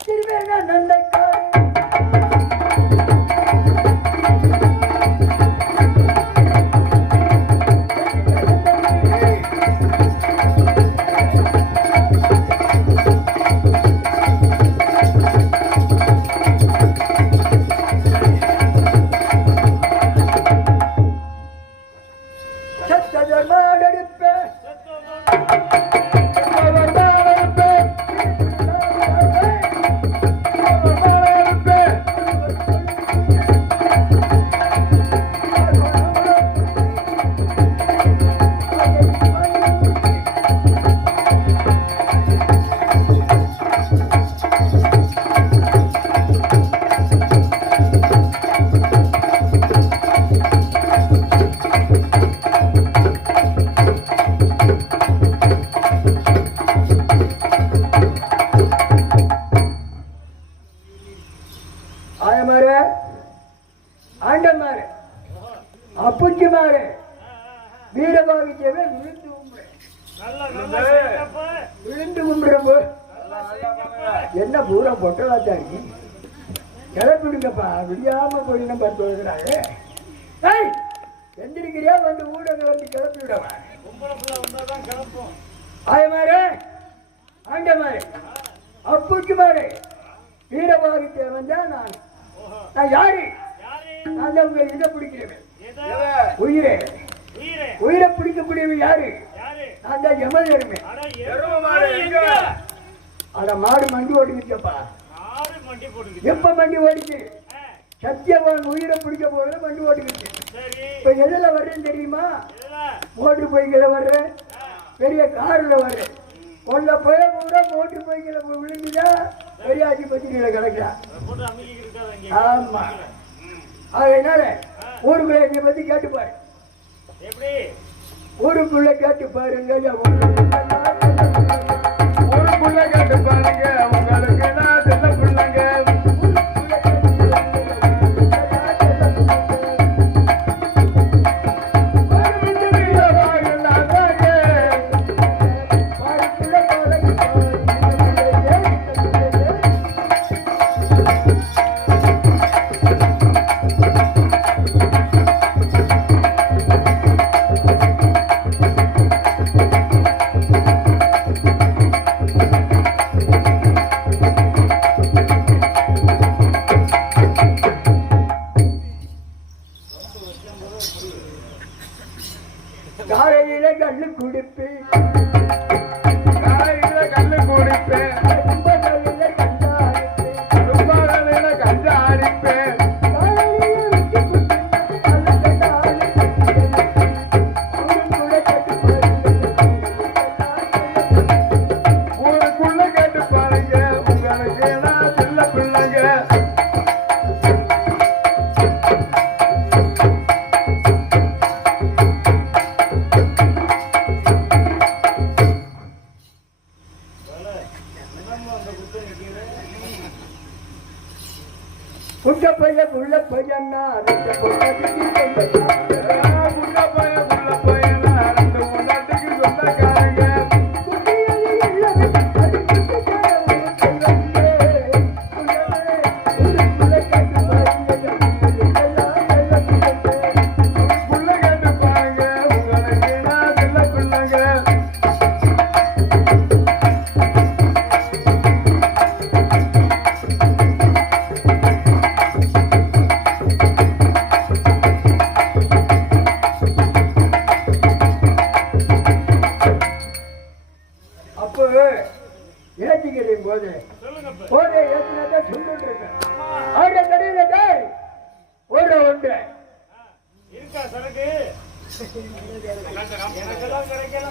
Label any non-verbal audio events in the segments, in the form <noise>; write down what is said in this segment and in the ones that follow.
திருவேண நந்த ஆண்டமாறு அப்புச்சிமாறு வீரபாகிச்சவே விழுந்து விழுந்து கும்பிடுறப்போ என்ன பூரா பொட்டலாத்தான் இருக்கு கிளப்பிடுங்கப்பா விடியாம போய் நம்ம சொல்கிறாங்க ஏய் எந்திரிக்கிறியா? வந்து ஊடக வந்து கிளப்பி விடவா? ஆயமாரு. ஆண்டமாரு அப்புக்குமாரு வீரபாகித்தேவன் தான் நான் நான் யாரு? யாரு? நான் தான் உங்க இதை பிடிக்கிறவன். எது? உயிரே. உயிரே. பிடிக்கக்கூடியவன் யாரு? யாரு? நான் தான் அட, எருமை? அட மாடு மண்டி போட்டுக்கிச்சு. எப்ப மண்டி ஓடிச்சு? சத்தியவான் உயிரை பிடிக்க போறது மண்டி ஓடிக்கிச்சு. இப்ப எதுல வர்றேன்னு தெரியுமா? மோட்டர் பைக்கில் வர்றேன். பெரிய காரில் வர்றேன். உள்ள போய் பூரா மோட்டர் பைக்கில் விழுந்துதா பெரிய ஆஸ்பத்திரியில கிடக்குறா. ஆமா. அதனால ஊருக்குள்ள என்னை பத்தி பாரு எப்படி? ஊருக்குள்ள கேட்டு பாருங்க ஒரு ஒன்று ஆ, இருக்கா சரக்கு? எனக்கெல்லாம் கிடைக்கல.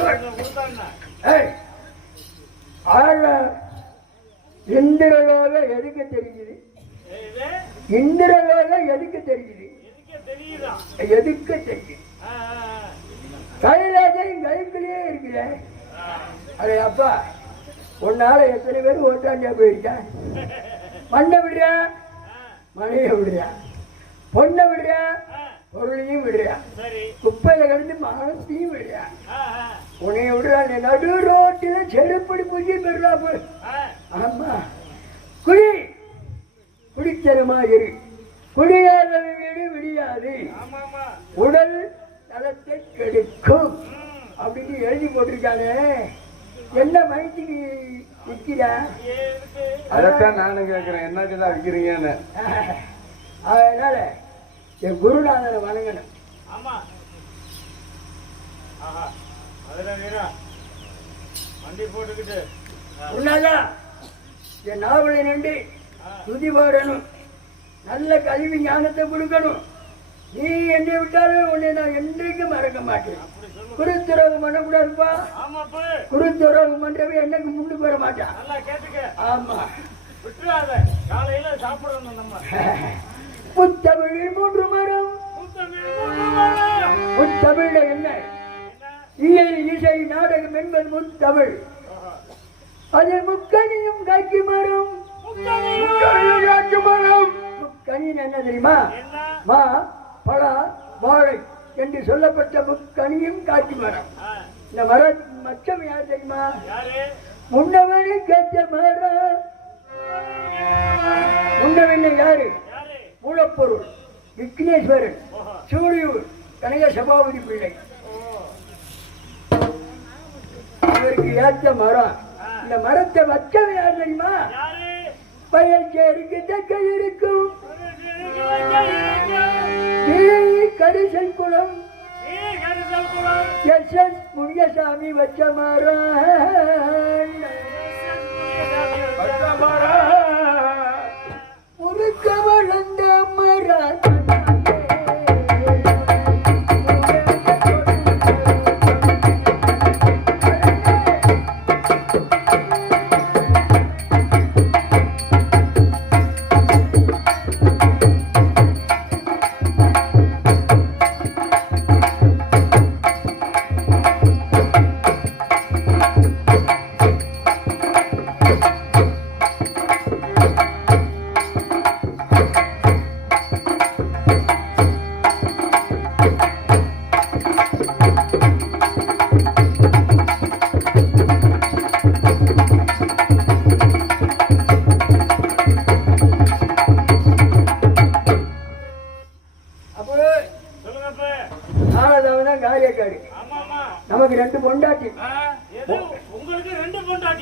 குடிகாரன் கொஞ்சம் இந்திரலோக எதுக்கு தெரியுது? இந்திரலோக எதுக்கு தெரியுது? எதுக்க எதுக்கு தெரியுது? கைலாசம் கைக்குள்ளேயே இருக்குதே. ஆ. அப்பா உன்னால எத்தனை பேர் ஓட்டாண்டியா போயிருக்கேன் மண்ணை விடுறியா? மழையை விடுறியா? பொண்ணை விடுறியா? பொருளையும் விடுறியா சரி. குப்பையில கிடந்து மானத்தையும் விடுறியா ஆ, ஆ, உன்னைய விடுறா நீ நடு ரோட்டில செருப்படி புள்ளி பெறா போய். ஆமா. குடி. குடித்தனமா இரு. குடியாத வீடு விடியாது. உடல் நலத்தை கெடுக்கும். அப்படின்னு எழுதி போட்டிருக்கானே என்ன மைத்துக்கு விற்கிற அதைத்தான் நானும் கேட்கிறேன் என்னக்கெல்லாம் விற்கிறீங்கன்னு அதனால என் குருநாதனை வணங்கணும். ஆமா. ஆஹா. அதுல வீரா வண்டி போட்டுக்கிட்டு. உன்னாதான் என் நாவலை ஆ. துதி பாடணும். நல்ல கல்வி ஞானத்தை கொடுக்கணும். நீ என்னை விட்டாலும் உன்னை நான் என்றைக்கும் மறக்க மாட்டேன். குருத்துறவு பண்ணக்கூடாதுப்பா. குருத்துறவு பண்றவ என்னைக்கு முன்னுக்கு வர மாட்டான் ஆமா. விட்டுறாத. காலையில சாப்பிடணும் நம்ம. <laughs> புத்தமிழில் மூன்று மரம். முத்தமிழ் என்ன? இயல் இசை நாடகம் என்பது முத்தமிழ். அதில் முக்கனியும் காய்க்கு மரம். முத்தமிழ் காட்டு மரம். முக்கனின்னு என்ன தெரியுமா? மா பலா வாழை என்று சொல்லப்பட்ட முக்கனியும் காய்க்கு மரம். இந்த மரம் மச்சம் யார் தெரியுமா? யாரு கேட்ட மரம். முன்னவன் யாரு? மூலப்பொருள் விக்னேஸ்வரன் சூரியூர் கனக சபாபதி பிள்ளை. இவருக்கு ஏற்ற மரம். இந்த மரத்தை வச்சவன் யார் தெரியுமா? யாரு? பயல் சேருக்கு தக்க இருக்கும். கரிசல் குளம். எஸ் எஸ் முனியசாமி வச்ச மரம். பச்சை மரம்.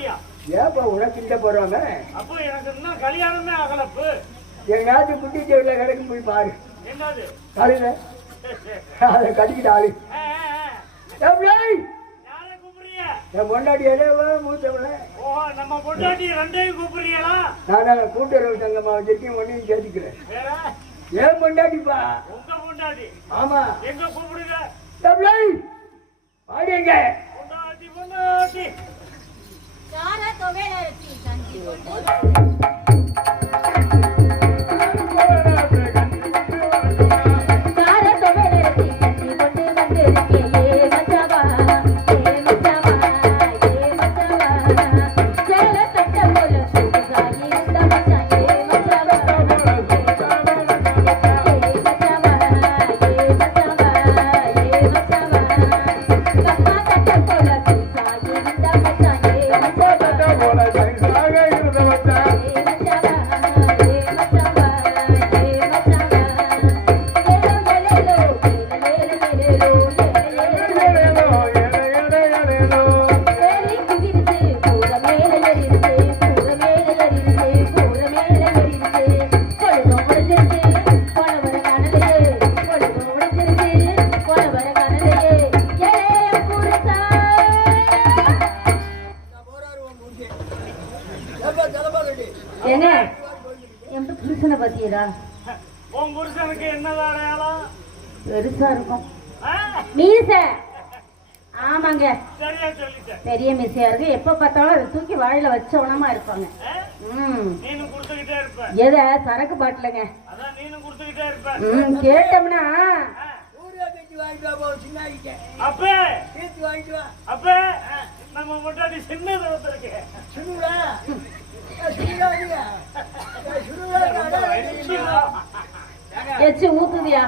ஏப்பா உனக்கு இந்த அப்போ எனக்கு இன்னும் கல்யாணமே ஆகலப்பு எங்காவது குட்டி தேவில கிடக்கு போய் பாரு. என்னது? காலையில அதை கட்டிக்கிட்டு ஆளு. கூட்டுறவு சங்கமா வச்சிருக்கேன் ஒன்னையும் சேர்த்துக்கிறேன். ஏன் பொண்டாட்டிப்பா? உங்க பொண்டாட்டி. ஆமா. எங்க கூப்பிடுங்க? வாடிங்க பொண்டாட்டி பொண்டாட்டி. யார தொகையில தங்கி கொண்டு பெருசா இருக்கும். மீச. ஆமாங்க. பெரிய மீசையா இருக்கு. எப்ப பார்த்தாலும் அதை தூக்கி வாயில வச்சவனமா இருப்பாங்க. ஆ, ம் நீனும் கொடுத்துக்கிட்டே இருப்ப எதை சரக்கு பாட்டிலங்க கேட்டோம்னா சின்ன எச்சு ஊத்துதியா.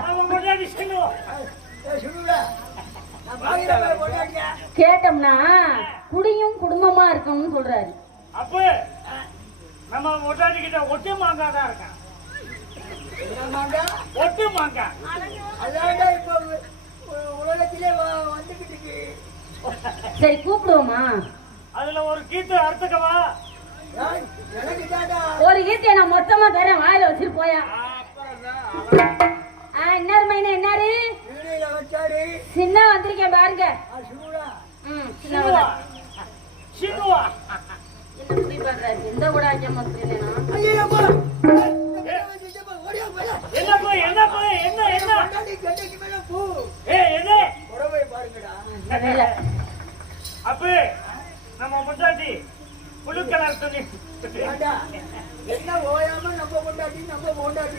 கேட்டோம்னா குடியும் குடும்பமா இருக்கணும்னு சொல்றாரு. அப்ப நம்ம கிட்ட ஒட்டு மாங்காய் தான் இருக்கான் ஒட்டு இப்போ உலகத்திலே வந்துகிட்டு இருக்கு. சரி கூப்பிடுவோமா? அதுல ஒரு கீத்து தாண்டா ஒரு ஈட்டியை நான் மொத்தமா தரேன் வாயில வச்சுட்டு போயா. ஆ இன்னாரு மைனா என்னாரு சின்ன வந்திருக்கேன் பாருங்க. இந்த கூட ஐயோ. என்ன போய் என்ன போய் என்ன என்ன பாருங்கடா அப்பே நம்ம முட்டாட்டி புழு கலர் துணி. ஏண்டா, என்ன ஓயாம நம்ம கொண்டாடி நம்ம கொண்டாடி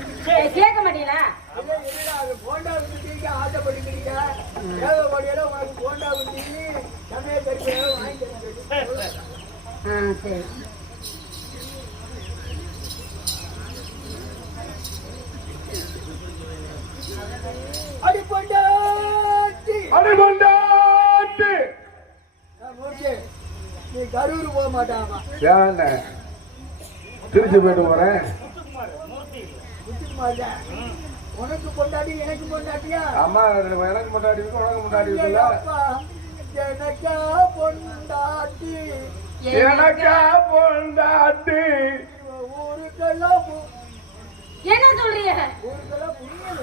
கேட்க மாட்டீங்களா? அது போண்டா விட்டுட்டீங்க, ஆசைப்பட்டுக்கிறீங்க. தேவைப்படையில உனக்கு போண்டா விட்டு, சமயக்கறிக்கு வாங்கி தரேன். ஆ சரி அடி பொண்டாட்டி. அடி கொண்டாட்டு ஆ, மூர்த்தி, நீ மாட்டாமா? ஏன் திருச்சி போயிட்டு போறேன். உனக்கு பொண்டாட்டி எனக்கு பொண்டாட்டியா? அம்மா எனக்கு இருக்கு உனக்கு முன்னாடி இருக்குல்ல? எனக்கா பொண்டாட்டி? எனக்கா பொண்டாட்டி? ஊருக்கெல்லாம் என்ன சொல்றீங்க? ஊருக்கெல்லாம் புண்ணியம்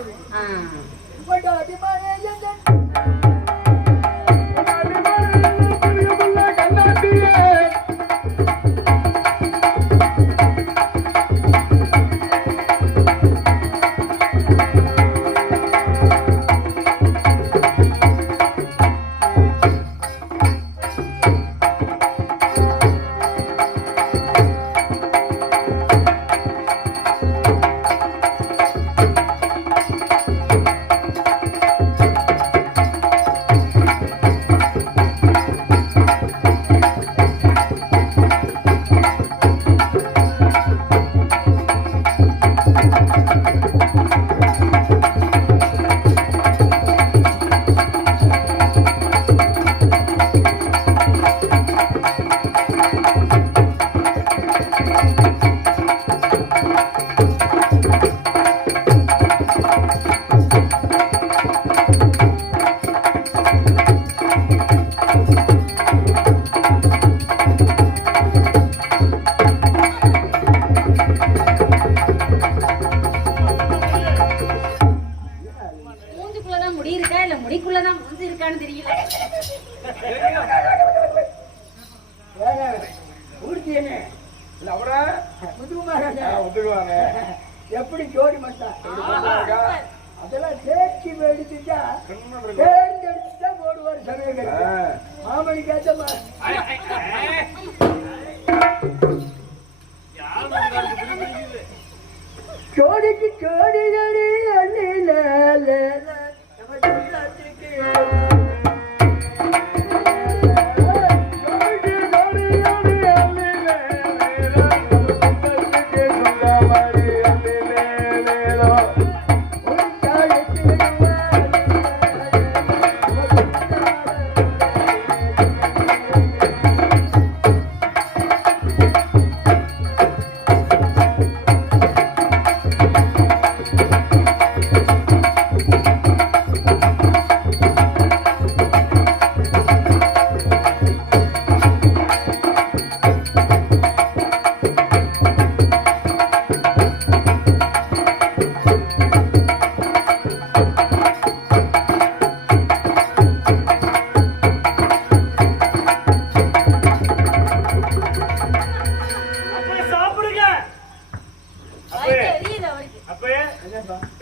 மாமணிக்காத்த மா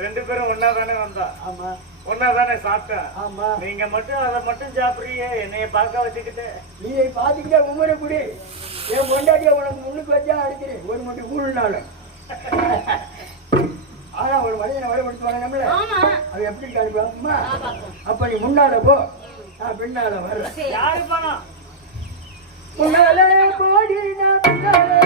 ரெண்டு பேரும் ஒன்னா தானே வந்தா. ஆமா. ஒன்னா தானே சாப்பிட்டா? ஆமா. நீங்க மட்டும் அதை மட்டும் சாப்பிடுறீங்க என்னைய பார்க்க வச்சுக்கிட்டு. நீ பாத்துக்கிட்டே உமரை குடி. என் பொண்டாட்டிய உனக்கு முன்னுக்கு வச்சா அடிக்கிறேன். ஒரு ஊழ்னாலும் ஆனா ஒரு மனிதனை வரப்படுத்துவாங்க நம்மள? ஆமா. அது எப்படி பார்ப்போம் அப்ப நீ முன்னால போ. நான் பின்னால வர்றேன். யாரு பணம் முன்னாலே போடி நான் பின்னாலே.